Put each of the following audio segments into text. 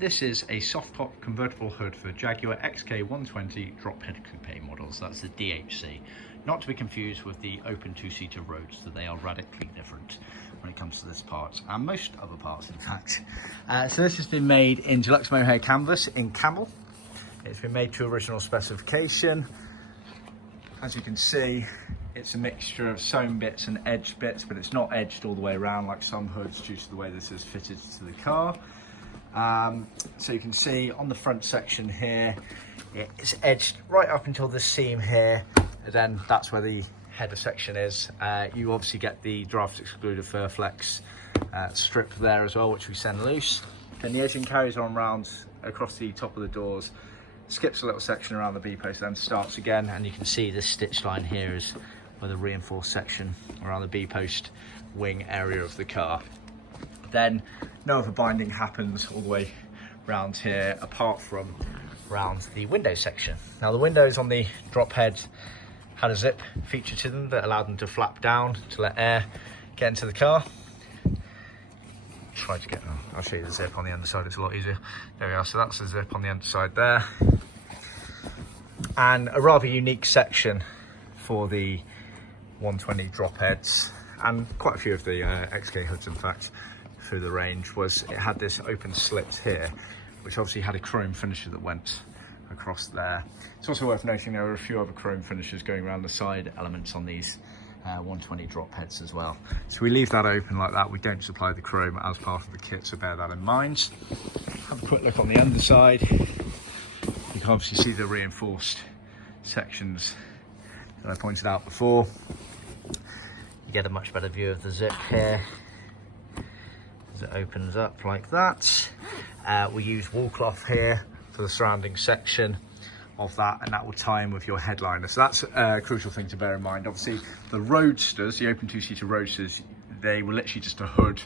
this is a soft top convertible hood for Jaguar XK120 drop head coupe models. That's the DHC. Not to be confused with the Open Two-Seater Roadster. They are radically different when it comes to this part, and most other parts in fact. So this has been made in Deluxe Mohair Canvas in Camel. It's been made to original specification. As you can see, it's a mixture of sewn bits and edged bits, but it's not edged all the way around like some hoods due to the way this is fitted to the car. So you can see on the front section here, it's edged right up until this seam here, and then that's where the header section is. You obviously get the draft excluded Furflex strip there as well, which we send loose. Then the edging carries on round across the top of the doors, skips a little section around the B-post, then starts again, and you can see this stitch line here is where the reinforced section around the B-post wing area of the car. Then no other binding happens all the way round here apart from round the window section. Now the windows on the drop head had a zip feature to them that allowed them to flap down to let air get into the car. Try to get, I'll show you the zip on the underside, it's a lot easier. There we are, so that's the zip on the underside there. And a rather unique section for the 120 drop heads, and quite a few of the XK hoods in fact through the range, was it had this open slit here, which obviously had a chrome finisher that went across there. It's also worth noting there are a few other chrome finishers going around the side elements on these 120 drop heads as well. So we leave that open like that. We don't supply the chrome as part of the kit, so bear that in mind. Have a quick look on the underside. You can obviously see the reinforced sections that I pointed out before. You get a much better view of the zip here as it opens up like that. We use Woolcloth here for the surrounding section of that, and that will tie in with your headliner. So that's a crucial thing to bear in mind. Obviously the Roadsters, the Open Two-Seater Roadsters, they were literally just a hood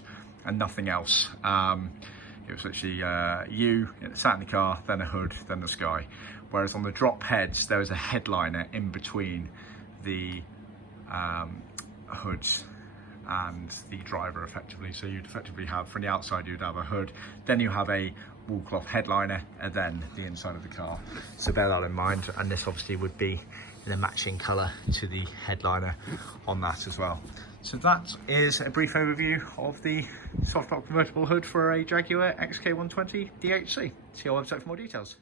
and nothing else. It was literally you sat in the car, then a hood, then the sky. Whereas on the drop heads, there was a headliner in between the hoods and the driver effectively. So you'd effectively have, from the outside, you'd have a hood, then you have a Woolcloth headliner, and then the inside of the car. So bear that in mind, and this obviously would be in a matching colour to the headliner on that as well. So that is a brief overview of the soft top convertible hood for a Jaguar XK120 DHC. See our website for more details.